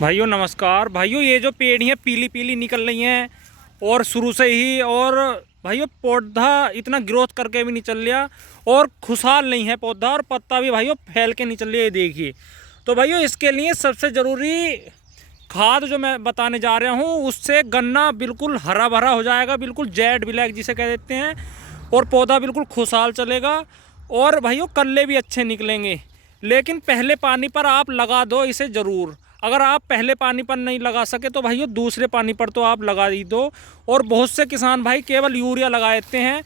भाइयों नमस्कार। भाइयों ये जो पेड़ियाँ पीली पीली निकल रही हैं और शुरू से ही, और भाइयों पौधा इतना ग्रोथ करके भी नहीं चल रहा और खुशहाल नहीं है पौधा, और पत्ता भी भाइयों फैल के नहीं चल रहा है, ये देखिए। तो भाइयों इसके लिए सबसे ज़रूरी खाद जो मैं बताने जा रहा हूँ, उससे गन्ना बिल्कुल हरा भरा हो जाएगा, बिल्कुल जेड ब्लैक जिसे कह देते हैं, और पौधा बिल्कुल खुशहाल चलेगा और भाइयों कल्ले भी अच्छे निकलेंगे। लेकिन पहले पानी पर आप लगा दो इसे ज़रूर। अगर आप पहले पानी पर नहीं लगा सके तो भाइयों दूसरे पानी पर तो आप लगा ही दो। और बहुत से किसान भाई केवल यूरिया लगा देते हैं,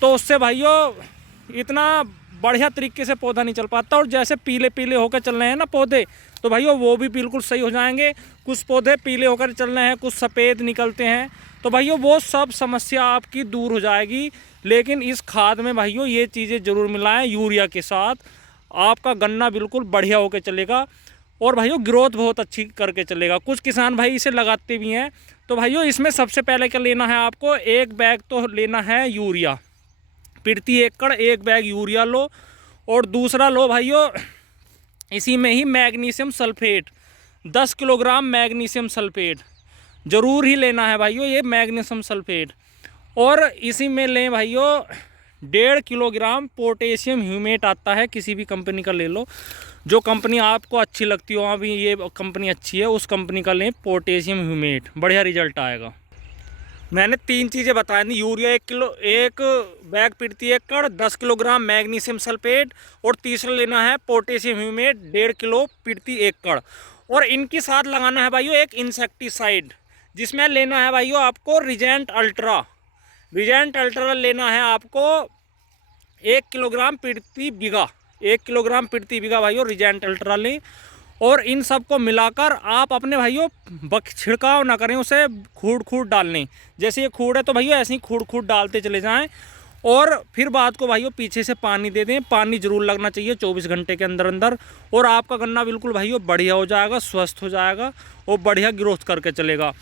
तो उससे भाइयों इतना बढ़िया तरीके से पौधा नहीं चल पाता। और जैसे पीले पीले होकर चल रहे हैं ना पौधे, तो भाइयों वो भी बिल्कुल सही हो जाएंगे। कुछ पौधे पीले होकर चल रहे हैं, कुछ सफ़ेद निकलते हैं, तो भाइयों वो सब समस्या आपकी दूर हो जाएगी। लेकिन इस खाद में भाइयों ये चीज़ें ज़रूर मिलाएं यूरिया के साथ, आपका गन्ना बिल्कुल बढ़िया होकर चलेगा और भाइयों ग्रोथ बहुत अच्छी करके चलेगा। कुछ किसान भाई इसे लगाते भी हैं। तो भाइयों इसमें सबसे पहले क्या लेना है आपको, एक बैग तो लेना है यूरिया, प्रति एकड़ एक बैग यूरिया लो। और दूसरा लो भाइयों इसी में ही magnesium sulphate, 10 kilogram magnesium sulphate ज़रूर ही लेना है भाइयों, ये मैग्नीशियम सल्फेट। और इसी में लें भाइयों 1.5 किलोग्राम पोटेशियम ह्यूमेट आता है, किसी भी कंपनी का ले लो, जो कंपनी आपको अच्छी लगती हो, वहाँ भी ये कंपनी अच्छी है, उस कंपनी का लें पोटेशियम ह्यूमेट, बढ़िया रिजल्ट आएगा। मैंने 3 चीज़ें बताई थी, यूरिया 1 किलो एक बैग प्रति एकड़, 10 किलोग्राम मैग्नीशियम सल्फेट, और तीसरा लेना है पोटेशियम ह्यूमेट 1.5 किलो प्रति एकड़। और इनके साथ लगाना है भाइयों एक इंसेक्टिसाइड, जिसमें लेना है भाइयों आपको रिजेंट अल्ट्रा। रिजेंट अल्ट्रा लेना है आपको 1 किलोग्राम प्रति बीघा, 1 किलोग्राम प्रति बीघा भाइयों रिजेंट अल्ट्रा लें। और इन सब को मिलाकर आप अपने भाइयों छिड़काव ना करें, उसे खूड़ खूड़ डाल लें। जैसे ये खूड़ है तो भाइयों ऐसे ही खूड़ खूड़ डालते चले जाएं, और फिर बाद को भाइयों पीछे से पानी दे दें। पानी जरूर लगना चाहिए 24 घंटे के अंदर अंदर, और आपका गन्ना बिल्कुल भाइयों बढ़िया हो जाएगा, स्वस्थ हो जाएगा और बढ़िया ग्रोथ करके चलेगा।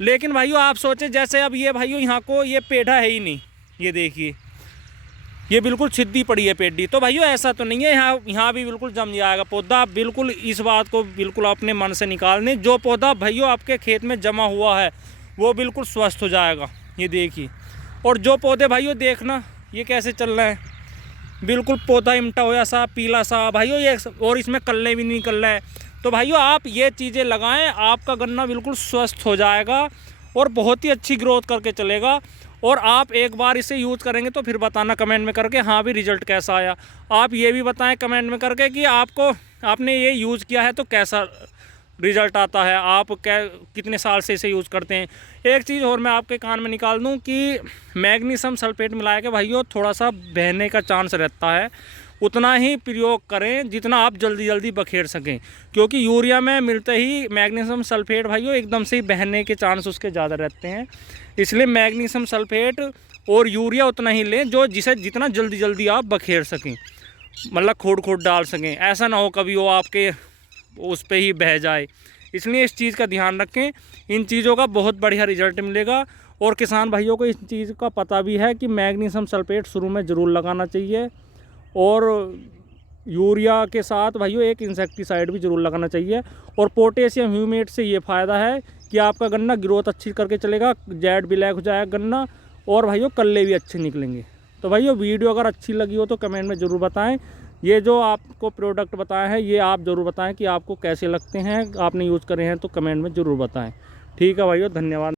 लेकिन भाइयों आप सोचें, जैसे अब ये भाइयों यहाँ को ये पेड़ा है ही नहीं, ये देखिए ये बिल्कुल सीधी पड़ी है पेड़ी, तो भाइयों ऐसा तो नहीं है, यहाँ भी बिल्कुल जम जाएगा पौधा। बिल्कुल इस बात को बिल्कुल अपने मन से निकाल दें, जो पौधा भाइयों आपके खेत में जमा हुआ है वो बिल्कुल स्वस्थ हो जाएगा, ये देखिए। और जो पौधे भाइयों देखना ये कैसे चल रहे हैं, बिल्कुल पौधा इमटा हुआ सा पीला सा भाइयों ये, और इसमें कल्ले भी नहीं निकल रहे हैं। तो भाइयों आप ये चीज़ें लगाएं, आपका गन्ना बिल्कुल स्वस्थ हो जाएगा और बहुत ही अच्छी ग्रोथ करके चलेगा। और आप एक बार इसे यूज़ करेंगे तो फिर बताना कमेंट में करके, हाँ भी रिज़ल्ट कैसा आया। आप ये भी बताएं कमेंट में करके कि आपने ये यूज़ किया है तो कैसा रिज़ल्ट आता है, आप कितने साल से इसे यूज़ करते हैं। एक चीज़ और मैं आपके कान में निकाल दूं कि मैग्नीशियम सल्फेट मिला के भाइयों थोड़ा सा बहने का चांस रहता है, उतना ही प्रयोग करें जितना आप जल्दी जल्दी बखेर सकें, क्योंकि यूरिया में मिलते ही मैग्नीशियम सल्फेट भाइयों एकदम से ही बहने के चांस उसके ज़्यादा रहते हैं। इसलिए मैग्नीशियम सल्फेट और यूरिया उतना ही लें जो जितना जल्दी जल्दी आप बखेर सकें, मतलब खोड़ खोड़ डाल सकें। ऐसा ना हो कभी वो आपके उस पर ही बह जाए, इसलिए इस चीज़ का ध्यान रखें। इन चीज़ों का बहुत बढ़िया रिजल्ट मिलेगा। और किसान भाइयों को इस चीज़ का पता भी है कि मैग्नीशियम सल्फेट शुरू में ज़रूर लगाना चाहिए, और यूरिया के साथ भाइयों एक इंसेक्टिसाइड भी ज़रूर लगाना चाहिए। और पोटेशियम ह्यूमेट से ये फ़ायदा है कि आपका गन्ना ग्रोथ अच्छी करके चलेगा, जेड ब्लैक हो जाएगा गन्ना, और भाइयों कल्ले भी अच्छे निकलेंगे। तो भाइयों वीडियो अगर अच्छी लगी हो तो कमेंट में ज़रूर बताएं। ये जो आपको प्रोडक्ट बताए हैं ये आप ज़रूर बताएं कि आपको कैसे लगते हैं, आपने यूज़ करे हैं तो कमेंट में ज़रूर बताएं। ठीक है भाइयों, धन्यवाद।